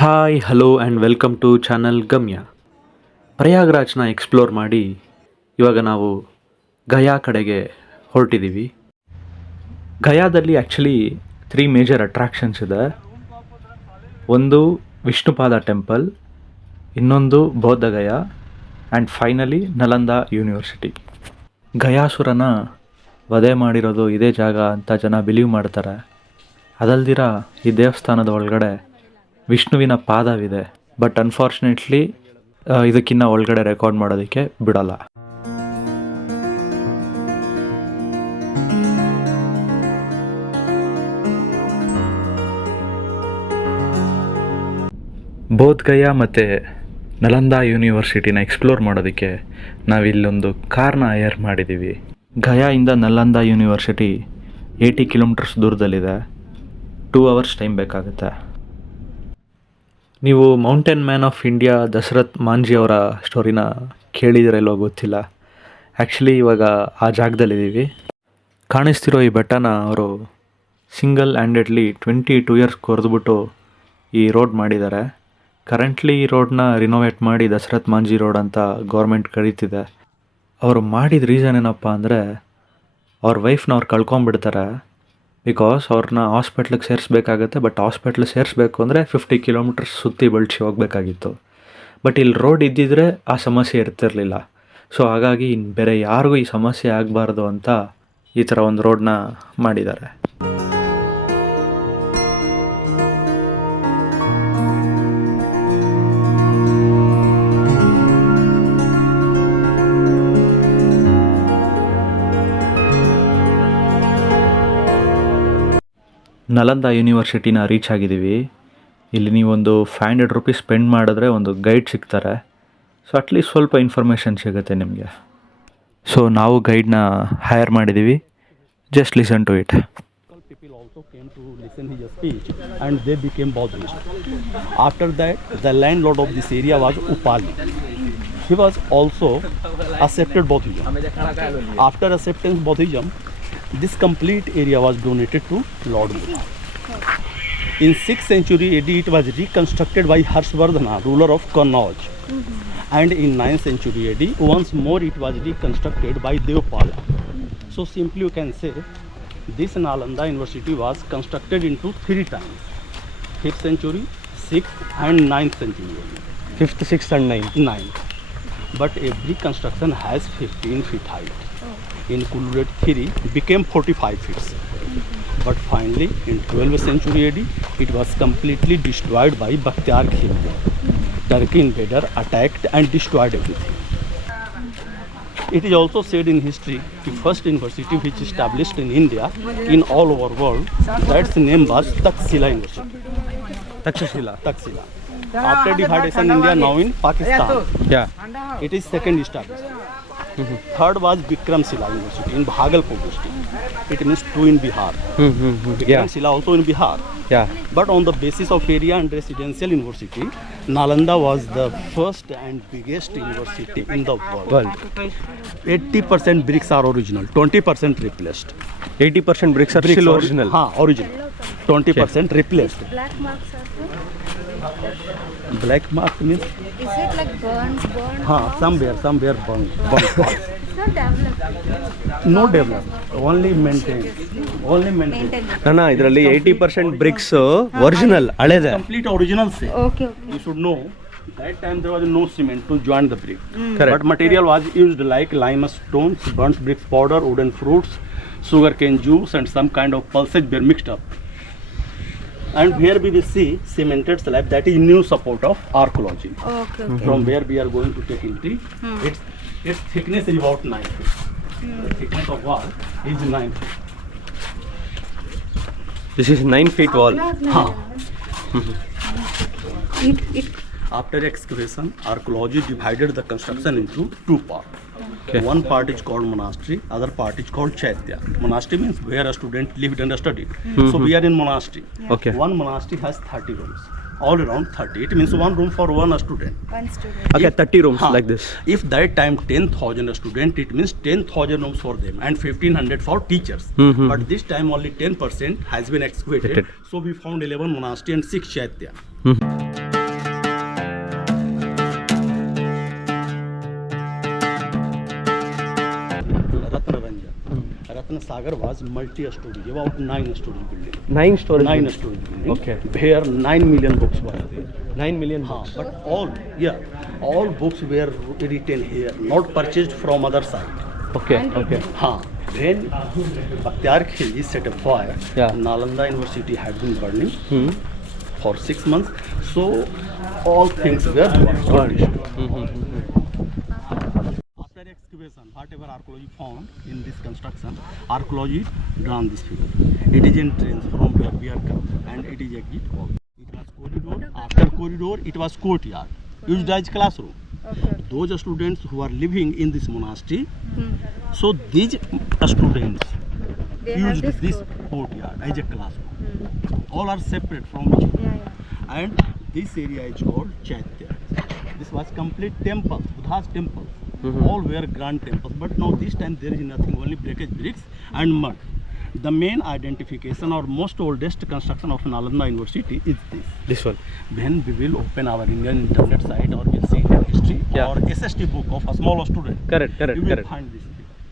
Hi hello and welcome to channel ಗಮ್ಯ. ಪ್ರಯಾಗ್ರಾಜ್ನ explore ಮಾಡಿ ಇವಾಗ ನಾವು ಗಯಾ ಕಡೆಗೆ ಹೊರಟಿದ್ದೀವಿ. ಗಯಾದಲ್ಲಿ ಆ್ಯಕ್ಚುಲಿ 3 ಮೇಜರ್ ಅಟ್ರಾಕ್ಷನ್ಸ್ ಇದೆ. ಒಂದು ವಿಷ್ಣುಪಾದ ಟೆಂಪಲ್, ಇನ್ನೊಂದು ಬೌದ್ಧ Gaya and finally Nalanda university. ಗಯಾಸುರನ ವಧೆ ಮಾಡಿರೋದು ಇದೇ ಜಾಗ ಅಂತ ಜನ ಬಿಲೀವ್ ಮಾಡ್ತಾರೆ. ಅದಲ್ದಿರ ಈ ದೇವಸ್ಥಾನದ ಒಳಗಡೆ ವಿಷ್ಣುವಿನ ಪಾದವಿದೆ, ಬಟ್ ಅನ್ಫಾರ್ಚುನೇಟ್ಲಿ ಇದಕ್ಕಿನ್ನ ಒಳಗಡೆ ರೆಕಾರ್ಡ್ ಮಾಡೋದಕ್ಕೆ ಬಿಡಲ್ಲ. ಬೋಧ್ ಗಯಾ ಮತ್ತು ನಲಂದ ಯೂನಿವರ್ಸಿಟಿನ ಎಕ್ಸ್ಪ್ಲೋರ್ ಮಾಡೋದಕ್ಕೆ ನಾವಿಲ್ಲೊಂದು ಕಾರ್ನ ಹೈರ್ ಮಾಡಿದ್ದೀವಿ. ಗಯಾಯಿಂದ ನಲಂದ ಯೂನಿವರ್ಸಿಟಿ 80 ಕಿಲೋಮೀಟರ್ಸ್ ದೂರದಲ್ಲಿದೆ. 2 ಅವರ್ಸ್ ಟೈಮ್ ಬೇಕಾಗುತ್ತೆ. ನೀವು mountain man of India Dashrath Manjhi ಅವರ ಸ್ಟೋರಿನ ಕೇಳಿದಿರಲ್ವೋ ಗೊತ್ತಿಲ್ಲ. ಆ್ಯಕ್ಚುಲಿ ಇವಾಗ ಆ ಜಾಗದಲ್ಲಿದ್ದೀವಿ. ಕಾಣಿಸ್ತಿರೋ ಈ ಬೆಟ್ಟನ ಅವರು ಸಿಂಗಲ್ ಹ್ಯಾಂಡೆಡ್ಲಿ 22 ಇಯರ್ಸ್ ಕೊರೆದ್ಬಿಟ್ಟು ಈ ರೋಡ್ ಮಾಡಿದ್ದಾರೆ. ಕರೆಂಟ್ಲಿ ಈ ರೋಡ್ನ ರಿನೋವೇಟ್ ಮಾಡಿ ದಶರಥ್ ಮಾಂಜಿ ರೋಡ್ ಅಂತ ಗೌರ್ಮೆಂಟ್ ಕರೀತಿದೆ. ಅವರು ಮಾಡಿದ ರೀಸನ್ ಏನಪ್ಪ ಅಂದರೆ ಅವ್ರ ವೈಫ್ನ ಅವ್ರು ಕಳ್ಕೊಂಬಿಡ್ತಾರೆ. ಬಿಕಾಸ್ ಅವ್ರನ್ನ ಹಾಸ್ಪಿಟ್ಲಿಗೆ ಸೇರಿಸ್ಬೇಕಾಗತ್ತೆ. ಬಟ್ ಹಾಸ್ಪಿಟ್ಲಿಗೆ ಸೇರಿಸ್ಬೇಕು ಅಂದರೆ 50 ಕಿಲೋಮೀಟರ್ಸ್ ಸುತ್ತಿ ಬಳಸಿ ಹೋಗಬೇಕಾಗಿತ್ತು. ಬಟ್ ಇಲ್ಲಿ ರೋಡ್ ಇದ್ದಿದ್ರೆ ಆ ಸಮಸ್ಯೆ ಇರ್ತಿರಲಿಲ್ಲ. ಸೊ ಹಾಗಾಗಿ ಇನ್ನು ಬೇರೆ ಯಾರಿಗೂ ಈ ಸಮಸ್ಯೆ ಆಗಬಾರ್ದು ಅಂತ ಈ ಥರ ಒಂದು ರೋಡ್ನ ಮಾಡಿದ್ದಾರೆ. ನಲಂದ ಯೂನಿವರ್ಸಿಟಿನ ರೀಚ್ ಆಗಿದ್ದೀವಿ. ಇಲ್ಲಿ ನೀವೊಂದು 500 ರುಪೀಸ್ ಸ್ಪೆಂಡ್ ಮಾಡಿದ್ರೆ ಒಂದು ಗೈಡ್ ಸಿಗ್ತಾರೆ. ಸೊ ಅಟ್ಲೀಸ್ಟ್ ಸ್ವಲ್ಪ ಇನ್ಫಾರ್ಮೇಷನ್ ಸಿಗುತ್ತೆ ನಿಮಗೆ. ಸೊ ನಾವು ಗೈಡ್ನ ಹೈರ್ ಮಾಡಿದ್ದೀವಿ. Just listen to it. People also came to listen his speech and they became Buddhist. After that, the landlord of this area was Upali. He was also accepted Buddhism. After acceptance Buddhism, this complete area was donated to Lord Buddha. In 6th century AD, it was reconstructed by Harshvardhana, ruler of Kannauj. And in 9th century AD, once more it was reconstructed by Devpala. So simply you can say, this Nalanda University was constructed into 3 times. 5th century, 6th and 9th century. 5th, 6th and 9th. But every construction has 15 feet height. Included 3 became 45 feet. But finally in 12th century AD it was completely destroyed by Bakhtiyar Khilji. Turkey invader attacked and destroyed everything. It is also said in history the first university which established in India in all over world, that's name was Taxila University. Takshashila. Taxila. After dividation India now in Pakistan. Yeah. It is second established. Third was Vikramshila University in Bhagalpur district. It means 2 in Bihar. Vikramshila also in Bihar. Yeah. But on the basis of area and residential university, Nalanda was the first and biggest university in the world. 80% bricks are original, 20% replaced. 80% bricks are still original. Original. 20% replaced. Black marks are there? Black mark means? Is it like burnt? Somewhere burnt. It's not developed. No development, only maintained. ನಾನು ಇದರಲ್ಲಿ 80% bricks original ಹಳೇದೆ. Complete original say. Okay. You should know that time there was no cement to join the brick. Correct. But material was used like limestones, burnt brick powder, wooden fruits, sugarcane juice and some kind of pulses were mixed up. And here we will see cemented slab, that is new support of archaeology. Okay. From where we are going to take entry. Its thickness is about 9 feet. The thickness of wall is 9 feet. This is 9 feet wall. It After excavation, archaeology divided the construction into 2 parts. Okay. One part is called monastery, other part is called chaitya. Monastery means where a student lived and studied. So we are in monastery. Okay. One monastery has 30 rooms. All around 30. It means one room for one student. one student. Okay, 30 rooms like this. If that time 10,000 student, it means 10,000 rooms for them and 1,500 for teachers. But this time only 10% has been excavated. So we found 11 monastery and 6 chaitya. Sagar was multi-story, about 9-story building. 9 stories. 9-story building. Okay. Where 9 million books were there. 9 million Huh, books. but all books were written here, not purchased from other side. Okay, okay. Huh. Then Bakhtiyar Khilji set a fire. Yeah. Nalanda University had been burning Hmm. for 6 months. So all things were destroyed. After excavation, whatever archaeology found in this construction, archaeology drawn this figure. It is entrance from where we are come, and it is exit hall. It was corridor. After corridor, it was courtyard, used as classroom. Okay. Those students who are living in this monastery, so these students They have used this this code. courtyard as a classroom. All are separate from each other. Yeah. And this area is called Chaitya. This was complete temple, Buddha's temple. All were grand temples, but now this time there is nothing, only breakage bricks and mud. The main identification or most oldest construction of Nalanda University is this. This one. When we will open our Indian internet site or we'll see Indian history Yeah. or SST book of a small student, Correct, correct, you will correct. find this.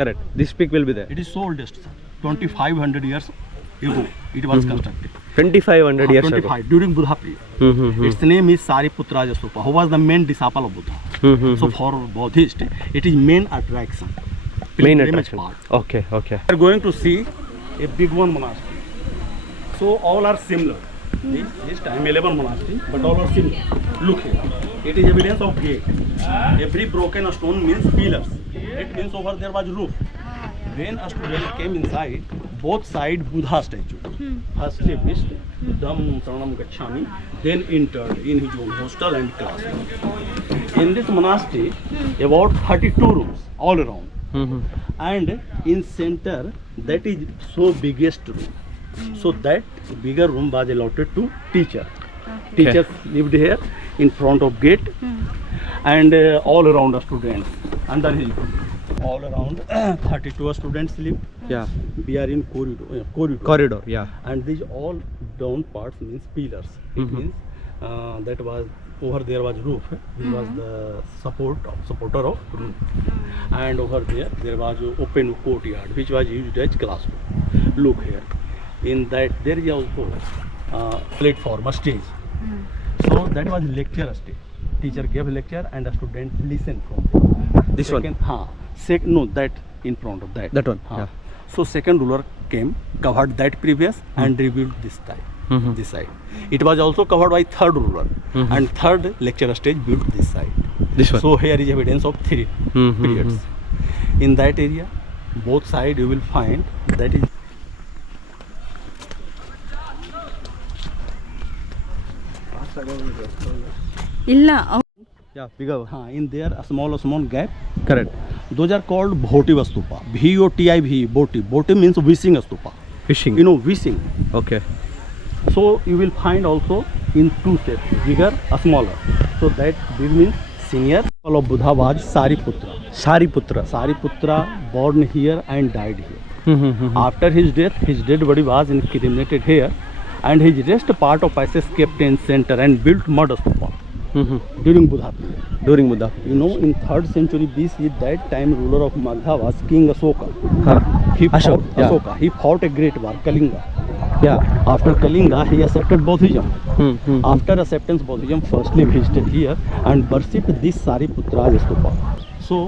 Correct. This peak will be there. It is so oldest, sir. 2500 years ago it was constructed. 2500 years ago. 25 during Buddha period. Mm-hmm. Its name is Sariputra Stupa, who was the main disciple of Buddha. Mm-hmm. So for Buddhist, it is main attraction. Main pilgrimage attraction. part. Okay, okay. We are going to see a big one monastery. So all are similar. This time 11 monastery, but all are similar. Look here. It is evidence of gate. Every broken stone means pillars. It means over there was roof. When a student came inside, both side Buddha statue. First he wished, Buddham Saranam Gacchami, then entered in his own hostel and classroom. In this monastery, about 32 rooms all around. Mm-hmm. And in center, that is so biggest room. So that bigger room was allotted to teacher. Teachers lived here in front of gate, and all around the students under his roof. All around 32 students live. Yeah. We are in corridor. Corridor, yeah. And these all down parts means pillars. It means that was over there was roof, which was the supporter of roof. And over there was open courtyard, which was used as classroom. Look here. In that there is also platform, a stage. So that was lecture stage. Teacher gave lecture and the students listened from there. This one. No, that in front of that. That one, Huh. yeah. So second ruler came, covered that previous and rebuilt this side. Mhm. This side. It was also covered by third ruler, and third lecture stage built this side. This one. So here is evidence of three Mhm, periods. In that area, both sides you will find that is ಇಲ್ಲ Yeah, bigger. in there a small gap. Correct. Those are called Bhotiva stupa. Bhotiv, Bhoti. Bhoti means wishing stupa. Fishing. You know, wishing. Okay. So you will find also in two sets, bigger, a smaller. So that this means senior of Buddha was Sariputra. Sariputra. Sariputra born here and died here. Mm-hmm. After his dead body was incriminated here, and his rest part of ashes kept in center and built mud stupa Mm-hmm. during Buddha period. During Buddha. You know, in 3rd century BC, that time ruler of Magha was King Asoka. He Ashok, fought, yeah. Asoka. He fought a great war, Kalinga. Yeah. After Kalinga, he accepted Buddhism. Mm-hmm. After acceptance Buddhism, firstly visited here and worshipped this Sariputra stupa. So,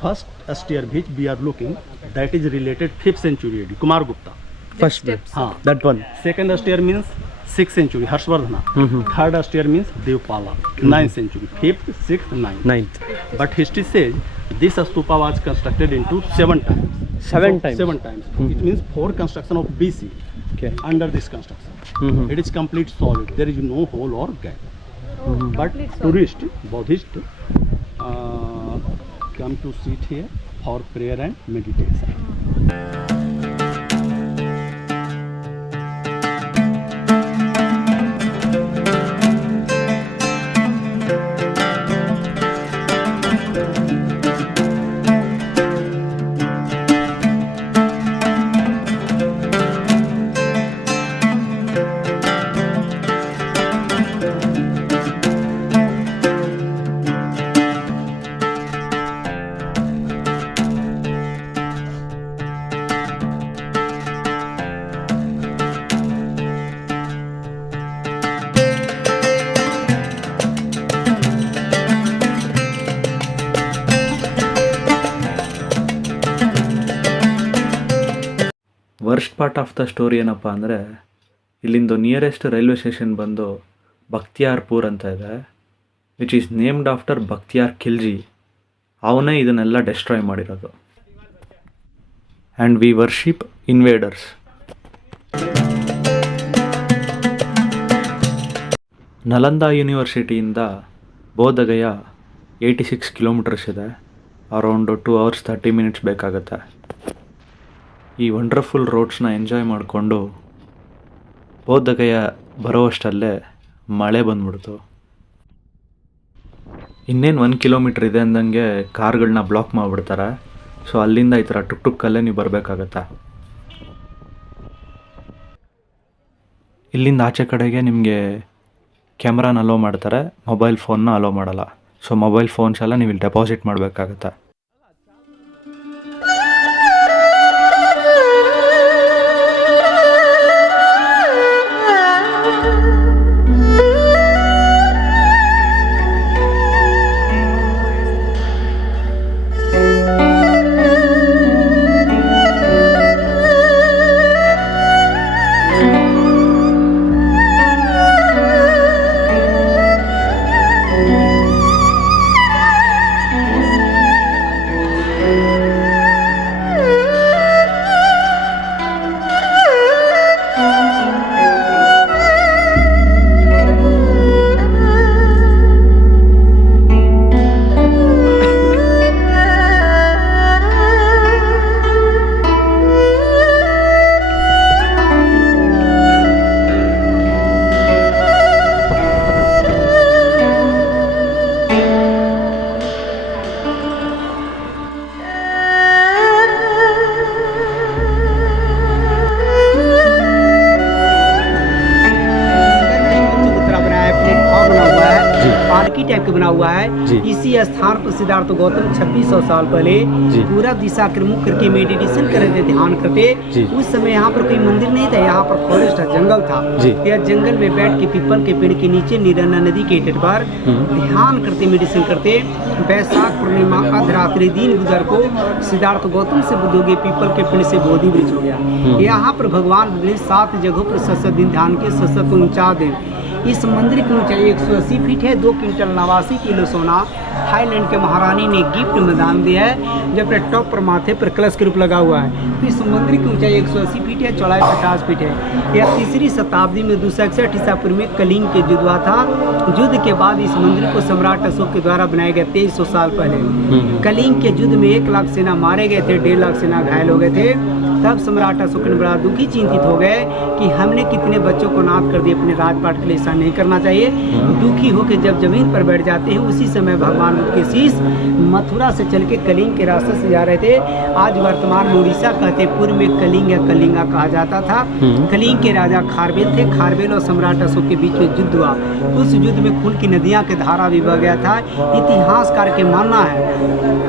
first stair which we are looking, that is related 5th century AD, Kumar Gupta. First steps. Haan. That one. Second stair means 6th century, Harshvardhana. Third stair means Devpala, 9th century. 5th, 6th, 9th. 9th. But history says this stupa was constructed into 7 times. Seven times. 7 times. It means 4 construction of BC Okay. under this construction. Mm-hmm. It is complete solid. There is no hole or gap. But tourist, Buddhist come to sit here for prayer and meditation. Part of the story ಏನಪ್ಪ ಅಂದರೆ, ಇಲ್ಲಿಂದು nearest railway station ಬಂದು ಬಖ್ತಿಯಾರ್ಪುರ್ ಅಂತ ಇದೆ, which is named after Bakhtiyar Khilji. ಅವನೇ ಇದನ್ನೆಲ್ಲ destroy ಮಾಡಿರೋದು. And we worship invaders. Nalanda ಯೂನಿವರ್ಸಿಟಿಯಿಂದ Bodhgaya 86 kilometres ಇದೆ. ಅರೌಂಡು 2 hours 30 minutes ಬೇಕಾಗುತ್ತೆ. ಈ ವಂಡರ್ಫುಲ್ ರೋಡ್ಸ್ನ ಎಂಜಾಯ್ ಮಾಡಿಕೊಂಡು ಬೋಧಗಯಾ ಬರೋವಷ್ಟಲ್ಲೇ ಮಳೆ ಬಂದ್ಬಿಡ್ತು. ಇನ್ನೇನು 1 ಕಿಲೋಮೀಟ್ರ್ ಇದೆ ಅಂದಂಗೆ ಕಾರ್ಗಳನ್ನ ಬ್ಲಾಕ್ ಮಾಡಿಬಿಡ್ತಾರೆ. ಸೊ ಅಲ್ಲಿಂದ ಈ ಥರ ಟುಕ್ಕಲ್ಲೇ ನೀವು ಬರಬೇಕಾಗತ್ತೆ. ಇಲ್ಲಿಂದ ಆಚೆ ಕಡೆಗೆ ನಿಮಗೆ ಕ್ಯಾಮ್ರಾನ ಅಲೋ ಮಾಡ್ತಾರೆ, ಮೊಬೈಲ್ ಫೋನ್ನ ಅಲೋ ಮಾಡಲ್ಲ. ಸೊ ಮೊಬೈಲ್ ಫೋನ್ಸ್ ಎಲ್ಲ ನೀವು ಇಲ್ಲಿ ಡೆಪಾಸಿಟ್ ಮಾಡಬೇಕಾಗತ್ತೆ. टाइप का बना हुआ है। जी। इसी स्थान पर सिद्धार्थ गौतम 2600 साल पहले जी। पूरा दिशा क्रमुख करके मेडिटेशन कर रहे थे, ध्यान करते। जी। उस समय यहाँ पर कोई मंदिर नहीं था, यहाँ पर फॉरेस्ट जंगल था। जी। यह जंगल में बैठ के पीपल के पेड़ के नीचे निरन्ना नदी के तट पर ध्यान करते, मेडिटेशन करते। वैशाख पूर्णिमा अर्धरात्रि दिन गुजर को सिद्धार्थ गौतम से बुद्ध हो गए, पीपल के पेड़ से बोधि वृक्ष हो गया। यहाँ पर भगवान बुद्ध ने 7 जगहों पर 7 दिन ध्यान के 49 दिन। इस मंदिर की ऊंचाई 180 फीट है। 2 क्विंटल 89 किलो सोना थाईलैंड के महारानी ने गिफ्ट में दान दिया है, जो अपने टॉप पर माथे पर कलश के रूप लगा हुआ है। तो इस मंदिर की ऊंचाई 180 फीट है, चौड़ाई 50 फीट है। यह 3री शताब्दी में 261 ईसा पूर्व में कलिंग के युद्ध हुआ था। युद्ध के बाद इस मंदिर को सम्राट अशोक के द्वारा बनाया गया 2300 साल पहले। कलिंग के युद्ध में 1 लाख सेना मारे गए थे, 1.5 लाख सेना घायल हो गए थे। तब सम्राट अशोक ने बड़ा दुखी चिंतित हो गए कि हमने कितने बच्चों को नाथ कर दिए, अपने राजपाट के लिए ऐसा नहीं करना चाहिए। दुखी होकर जब जमीन पर बैठ जाते हैं, उसी समय भगवान बुद्ध के शीश मथुरा से चल के कलिंग के रास्ते से जा रहे थे। आज वर्तमान में उड़ीसा कहते, पूर्व में कलिंग या कलिंगा कहा जाता था। कलिंग के राजा खारवेल थे। खारवेल और सम्राट अशोक के बीच में युद्ध हुआ। उस युद्ध में खून की नदियाँ के धारा भी बह गया था। इतिहासकार के मानना है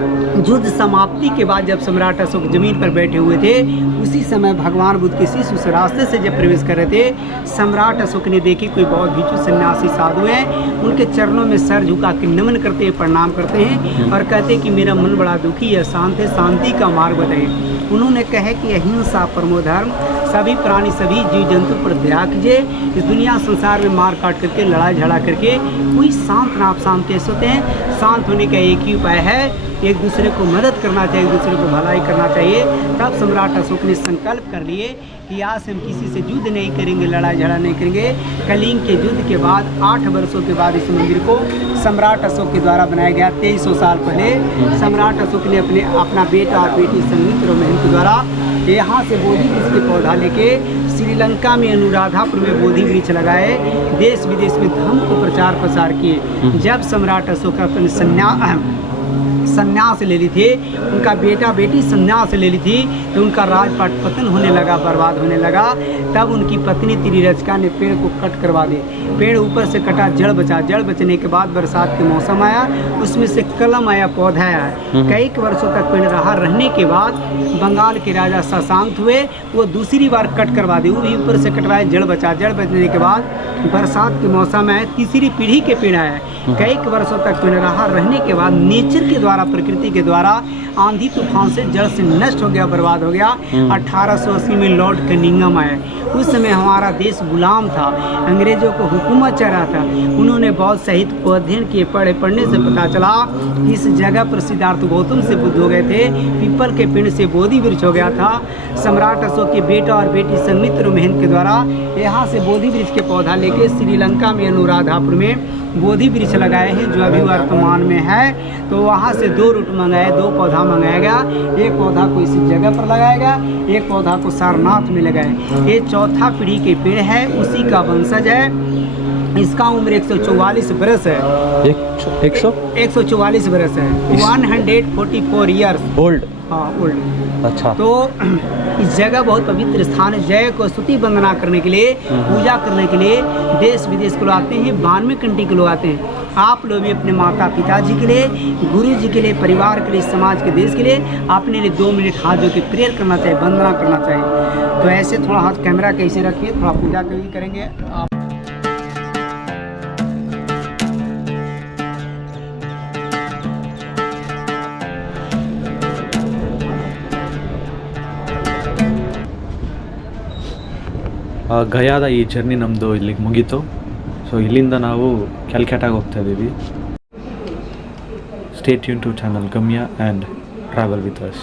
युद्ध समाप्ति के बाद जब सम्राट अशोक जमीन पर बैठे हुए थे, उसी समय भगवान बुद्ध के शिष्य उस रास्ते से जब प्रवेश कर रहे थे, सम्राट अशोक ने देखे कोई बौद्ध भिक्षु सन्यासी साधु हैं, उनके चरणों में सर झुका के नमन करते हैं, प्रणाम करते हैं और कहते हैं कि मेरा मन बड़ा दुखी है, शांत है, शांति का मार्ग बताइए। उन्होंने कहा कि अहिंसा परमो धर्म, सभी प्राणी सभी जीव जंतु पर दया कीजिए। इस दुनिया संसार में मार काट करके, लड़ाई झगड़ा करके कोई शांत ना, आप शांत कैसे होते हैं? शांत होने का एक ही उपाय है, एक दूसरे को मदद करना चाहिए, एक दूसरे को भलाई करना चाहिए। तब सम्राट अशोक ने संकल्प कर लिए कि आज से हम किसी से युद्ध नहीं करेंगे, लड़ाई झगड़ा नहीं करेंगे। कलिंग के युद्ध के बाद 8 वर्षों के बाद इस मंदिर को सम्राट अशोक के द्वारा बनाया गया। 2300 साल पहले सम्राट अशोक ने अपना बेटा और बेटी संगीत और महन के द्वारा यहाँ से बोधि वृक्ष के पौधा लेके श्रीलंका में अनुराधापुर में बोधि वृक्ष लगाए, देश विदेश में धर्म को प्रचार प्रसार किए। जब सम्राट अशोक अपने संन्यास ले ली थी, उनका बेटा बेटी संन्यास ले ली थी, तो उनका राजपाट पतन होने लगा, बर्बाद होने लगा। तब उनकी पत्नी त्रिरचका ने पेड़ को कट करवा दिया। पेड़ ऊपर से कटा, जड़ बचा। जड़ बचने के बाद बरसात के मौसम आया, उसमें से कलम आया, पौधा आया। कई वर्षों तक पेड़ रहा। रहने के बाद बंगाल के राजा शशांक हुए, वो दूसरी बार कट करवा दी, वो भी ऊपर से कटवाए, जड़ बचा। जड़ बचने के बाद बरसात के मौसम आए, तीसरी पीढ़ी के पेड़ आए। कई वर्षों तक पेड़ रहा। रहने के बाद नेचर के द्वारा, प्रकृति के द्वारा आंधी तूफान से जड़ से नष्ट हो गया, बर्बाद हो गया। 1880 में लॉर्ड कनिंघम आए। उस समय हमारा देश गुलाम था, अंग्रेजों को हुकूमत चल रहा था। उन्होंने बौद्ध साहित्य को अध्ययन किए, पढ़ने से पता चला कि इस जगह पर सिद्धार्थ गौतम से बुद्ध हो गए थे। पीपल के पेड़ से बोधि वृक्ष हो गया था। सम्राट अशोक के बेटा और बेटी संघमित्र महंत के द्वारा यहाँ से बोधि वृक्ष के पौधा लेके श्रीलंका में अनुराधापुर में बोधि वृक्ष लगाए हैं, जो अभी वर्तमान में है। तो वहाँ से 2 रूट मंगाए, 2 पौधा मंगाया गया। एक पौधा को इसी जगह पर लगाया गया, एक पौधा को सारनाथ में लगाए। ये चौथा पीढ़ी के पेड़ है, उसी का वंशज है। इसका उम्र 144 बरस है। 144 बरस है, 144 ईयर्स ओल्ड। हाँ, ओल्ड। अच्छा। तो इस जगह बहुत पवित्र स्थान है। जय को स्तुति वंदना करने के लिए, पूजा करने के लिए देश विदेश के लोग आते हैं, 92 कंट्री के लोग आते हैं। आप लोग भी अपने माता पिता जी के लिए, गुरु जी के लिए, परिवार के लिए, समाज के, देश के लिए अपने लिए 2 मिनट हाथ जो कि प्रेयर करना चाहिए, वंदना करना चाहिए। तो ऐसे थोड़ा हाथ कैमरा कैसे रखिए, थोड़ा पूजा करेंगे आप। ಗಯಾದ ಈ ಜರ್ನಿ ನಮ್ಮದು ಇಲ್ಲಿಗೆ ಮುಗೀತು. ಸೊ ಇಲ್ಲಿಂದ ನಾವು ಕ್ಯಾಲ್ಕಟಾಗೆ ಹೋಗ್ತಾ ಇದ್ದೀವಿ. Stay tune to channel Gamya and travel with us.